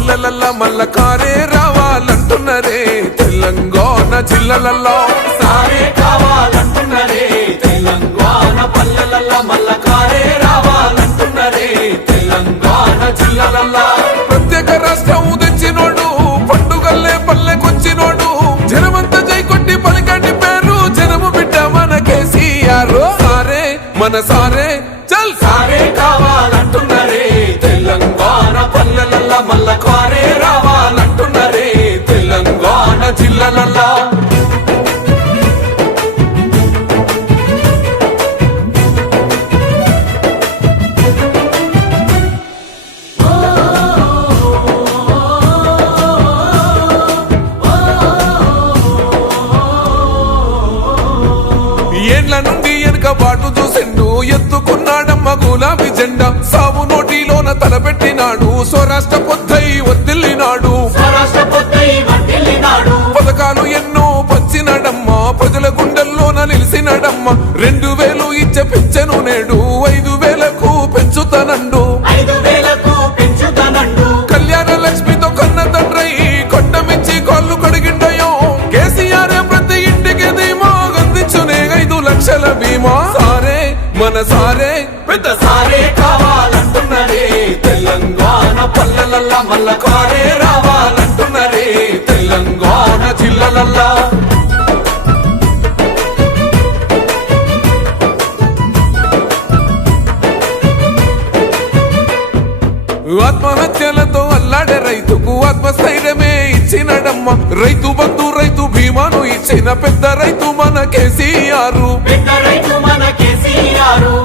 పల్లెలల్ల మల్ల కారే రావాలంటున్నరే తెలంగాణ జిల్లాలల్లో సారే కావాలంటున్నరే తెలంగాణ పల్లెలల్ల మల్ల కారే రావాలంటున్నరే తెలంగాణ జిల్లాలల్లో ప్రత్యేక రాష్ట్రం తెచ్చినోడు పండుగల్లే పల్లెకొచ్చినోడు జనమంతా జై కొట్టి పలికండి పేరు జనము బిడ్డ మన కేసీఆర్ సారే మన సారే చల్ సారే కావాలంటున్నరే తెలంగాణ పల్లెలల్ల మల్ల కారే రావాలంటున్నరే తెలంగాణ జిల్లాలల్లో ఏండ్ల నుండి వెనుక బాటు చూసిండు ఎత్తుకున్నాడమ్మ గులాబీ జెండా సావు నోటిలోన తలపెట్టినాడు స్వరాష్ట్ర పొద్దై వర్దిల్లినాడు పథకాలు ఎన్నో పంచినాడమ్మ ప్రజల గుండెల్లోన నిలిసినాడమ్మ 2000 ఇచ్చే పెంచెను నేడు 5000కు పెంచుతానండు కళ్యాణ లక్ష్మితో కన్న తండ్రై కొండమిచ్చి కాళ్ళు కడిగిండయో కేసీఆర్ ప్రతి ఇంటికి ధీమా అందించునే 5 లక్షల బీమా సారే మన సారే పెద్ద సారే కావాలంటున్నరే తెలంగాణ పల్లెలల్ల మల్ల కారే రావాలంటున్నరే తెలంగాణ జిల్లాలల్లో ఆత్మహత్యలతో అల్లాడే రైతుకు ఆత్మస్థైర్యమే ఇచ్చినడమ్మ రైతు బంధు రైతు బీమాను ఇచ్చిన పెద్ద రైతు మన కేసీఆర్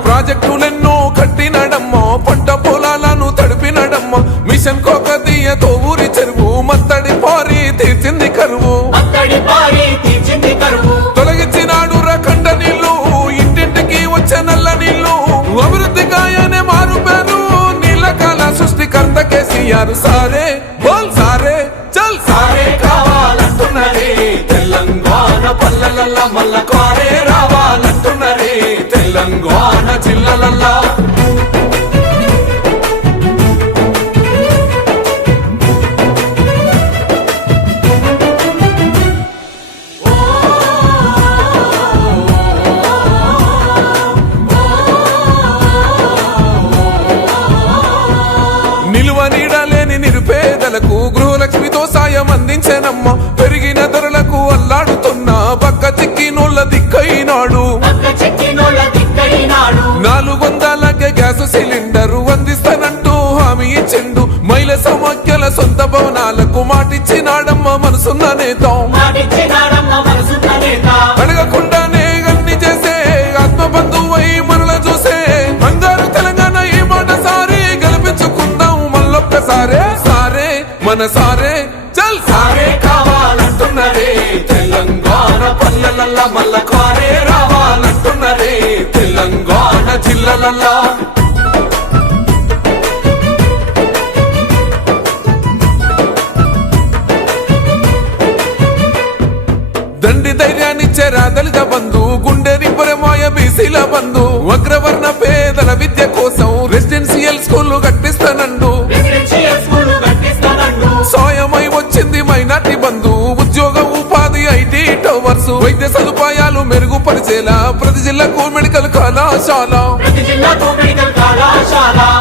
ప్రాజెక్టులెన్నో కట్టినడమ్మ పంట పొలాలను తడిపినడమ్మ మిషన్ కోకతీయతో ఊరి చెరువు మత్తడి పారి తీర్చింది కరువు తొలగించినాడు రకండ నీళ్లు ఇంటింటికి వచ్చే నల్ల నీళ్లు అభివృద్ధి గాయనే మారు పేరు నీళ్ళకాల సృష్టికర్త కేసీఆర్ సారే బోల్ సారే చల్ సారే కావాలంటున్నరే తెలంగాణ పల్లెలల్ల మల్ల కారే రావాలంటున్నరే తెలంగాణ జిల్లాలల్లో నిలువ నీడలేని నిరుపేదలకు గృహలక్ష్మితో సాయం అందించనమ్మ పెరిగిన ధరలకు అల్లాడుతున్న పక్క చిక్కినోళ్ళ దిక్కైనాడు 400కే గ్యాస్ సిలిండరు అందిస్తానంటూ హామీ ఇచ్చిండు మహిళ సమాఖ్యల సొంత భవనాలకు మాటిచ్చినాడమ్మ మనసున్న నేత అడగకుండానే అన్ని చేసే ఆత్మబంధువై మనల చూసే బంగారు తెలంగాణ ఈ మాట సారి గెలిపించుకుందాం మళ్ళొక్కసారే సారే మన సారే చల్ సారే కావాలంటున్నరే తెలంగాణ పల్లెలల్ల మల్ల కారే రావాలంటున్నరే తెలంగాణ జిల్లాలల్లో దండి ధైర్యాన్నిచ్చే దళిత బంధు గుండె నిబ్బరమాయ బీసీల బంధు అగ్రవర్ణ పేదల విద్య కోసం రెసిడెన్షియల్ స్కూళ్లు కట్టిస్తానండు సాయమై వచ్చింది మైనార్టీ బంధు ఉద్యోగ ఉపాధి ఐటీ టవర్స్ వైద్య సదుపాయాలు మెరుగుపరిచేలా ప్రతి జిల్లాకు మెడికల్ కళాశాల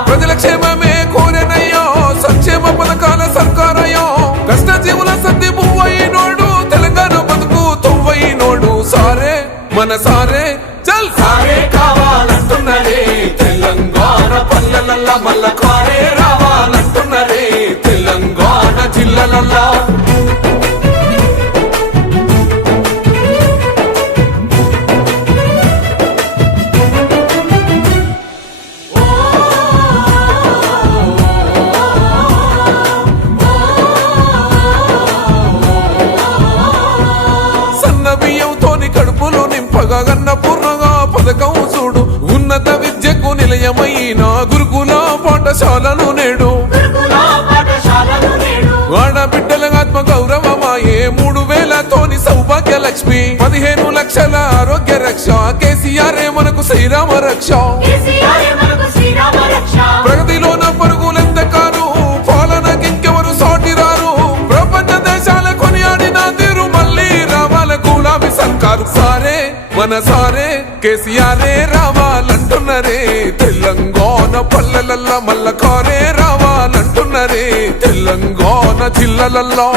ప్రజల క్షేమమే కోరెనయ్యో సంక్షేమ పథకాల సర్కారయ్యో కష్టజీవుల సర్ది పువ్వైనోడు తెలంగాణ బతుకు తొవ్వైనోడు సారే మన సారే చల్ సారే కావాలంటున్నరే తెలంగాణ పల్లెలల్ల మల్ల కారే రావాలంటున్నరే తెలంగాణ జిల్లాలల్లో సన్న బియ్యంతోని కడుపులు నింపగా అన్నపూర్ణగా పథకం చూడు ఉన్నత విద్యకు నిలయమైన గురుకుల పాఠశాలను నేడు ఆడబిడ్డల ఆత్మ గౌరవమాయే 3000తోని సౌభాగ్య లక్ష్మి 15 లక్షల ఆరోగ్య రక్ష కేసీఆర్ మనకు శ్రీరామ రక్ష ప్రగతిలోన పరుగులెంత కారు పాలనకింకెవరు మన సారే కేసీఆరే రావాలంటున్నరే తెలంగాణ పల్లెలల్లా మల్ల కారే రావాలంటున్నరే తెలంగాణ జిల్లలల్లో